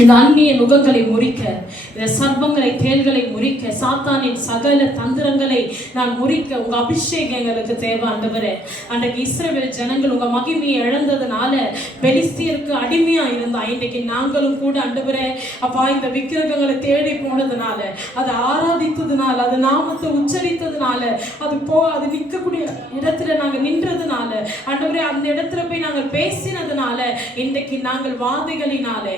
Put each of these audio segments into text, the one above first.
இந்த அந்நிய நுகங்களை முறிக்க, இந்த சர்வங்களை தேள்களை முறிக்க, சாத்தானின் சகல தந்திரங்களை நான் முறிக்க உங்க அபிஷேகம் எங்களுக்கு தேவை ஆண்டவரே. அன்றைக்கு இஸ்ரவேல் ஜனங்கள் உங்க மகிமையை இழந்ததுனால பெலிஸ்தியருக்கு அடிமையா இருந்தா, இன்றைக்கு நாங்களும் கூட ஆண்டவரே அப்பா இந்த விக்கிரகங்களை தேடி போனதுனால, அதை ஆராதித்ததுனால, அது நாமத்தை உச்சரித்ததுனால, அது நிற்கக்கூடிய இடத்துல நாங்கள் நின்றதுனால ஆண்டவரே, அந்த இடத்துல போய் நாங்கள் பேசினதுனால இன்றைக்கு நாங்கள் வாதைகளினாலே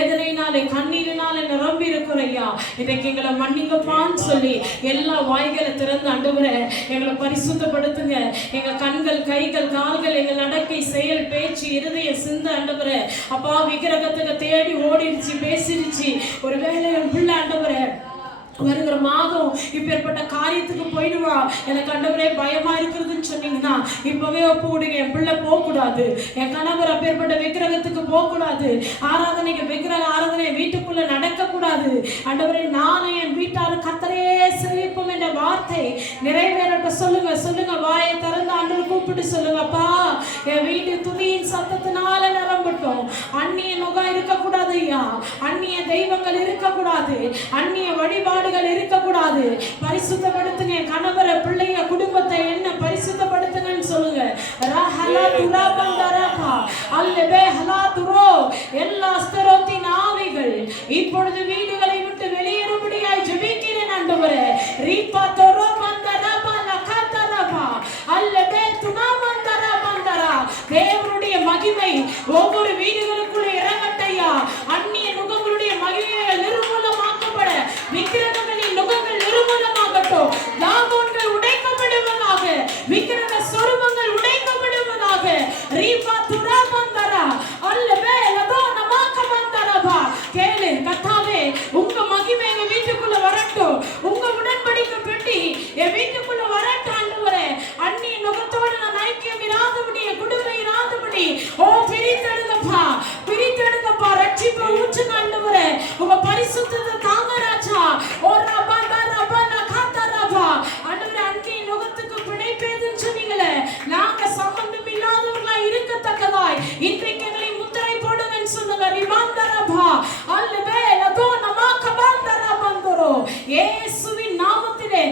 வேதனையினாலே கண்ணீரினாலே நிரம்பி இருக்கிறோம் ஐயா. இன்றைக்கு எங்களை மன்னிங்கப்பான்னு சொல்லி எல்லா வாய்களை திறந்து ஆண்டவரே எங்களை பரிசுத்தப்படுத்துங்க. எங்க கண்கள், கைகள், கால்கள், எங்கள் நடக்கை, செயல், பேச்சு, இருதய, சிந்த ஆண்டவரே அப்பா விக்கிரகத்துக்கு தேடி ஓடிடுச்சு, பேசிடுச்சு. ஒரு வேலை என் பிள்ளை ஆண்டவரே வருகிற மாதம் இப்பேற்பட்ட காரியத்துக்கு போயிடுவா, எனக்கு ஆண்டவரே பயமா இருக்கிறதுன்னு சொன்னீங்கன்னா இப்பவே ஒப்புடுங்க. என் பிள்ளை போகக்கூடாது, என் கணவர் அப்பேற்பட்ட விக்கிரகத்துக்கு போகக்கூடாது, ஆராதனைக்கு விக்கிரக ஆராதனை வீட்டுக்குள்ள நடக்கக்கூடாது ஆண்டவரே, நானும் என் வீட்டாரும் கர்த்தரையே சேவிப்போம் என்ற வார்த்தை நிறைவேறட்ட சொல்லுங்க. சொல்லுங்க, வாயை திறந்து ஆண்டவர் கூப்பிட்டு சொல்லுங்கப்பா, என் வீட்டு துதியின் சத்தத்தினால நிரம்பட்டும். அந்நிய நுகம் இருக்கக்கூடாது ஐயா, அந்நிய தெய்வங்கள் இருக்கக்கூடாது, அந்நிய வழிபாடு இருக்கக்கூடாது. பரிசுத்தப்படுத்துங்க கணவரை, பிள்ளைய, குடும்பத்தை என்ன பரிசுத்தப்படுத்துங்கன்னு சொல்லுங்க. எல்லா ஸ்தரோத்தின் ஆவிகள் இப்பொழுது வீடுகளை விட்டு வெளியேறும்படியாய் ஜெபிக்கிறேன் ஆண்டவரே. ரீபா தரோ மந்தரபா லகதரபா அல்லபே துனாமந்தரா மந்தரா. தேவனுடைய மகிமை ஒவ்வொரு வீடுகளுக்குள்ள இறங்கட்டையா. அந்நிய நுகங்களுடைய மகிமையை நிர்மூலமாக்கப்பட, விக்கிரகங்களின் நுகங்கள் நிர்மூலமாகட்டும். தாகோன்கள் உடைக்கப்படுவதாக, விக்கிரக சொருபங்கள் உடைக்கப்படுவதாக. ரீபா துராமந்தரா அல்லவே லதோ நமாகமந்தரபா. கேளு கர்த்தாவே, உங்க மகிமை எங்க வீட்டுக்குள்ள வரட்டும். உங்க உடன்படிக்கை பெட்டி என் வீட்டுக்குள்ள வரட்டும் ஆண்டவரே. அந்நிய நுகத்தோடு நான் ஐக்கியம் இராதபடி, குடும்பம் இராதபடி பிரித்தெடுங்கப்பா, பிரித்தெடுங்கப்பா. ரட்சிப்பை ஊற்றுங்க ஆண்டவரே. உங்க பரிசுத்தத்தை தாங்க ராஜா. ஆண்டவரே, அந்நிய நுகத்துக்கு பிணைப்பேதுன்னு சொன்னீங்களே, நாங்க சம்பந்தம் இல்லாதவர்களா இருக்கத்தக்கதாய் இன்றைக்கு எங்களை முத்திரை போடுங்கன்னு சொல்லுங்க. ரிவாந்தரபா அல்லவே லதோ நமாகபந்தரபந்தரோ. இயேசுவின் நாமத்திலே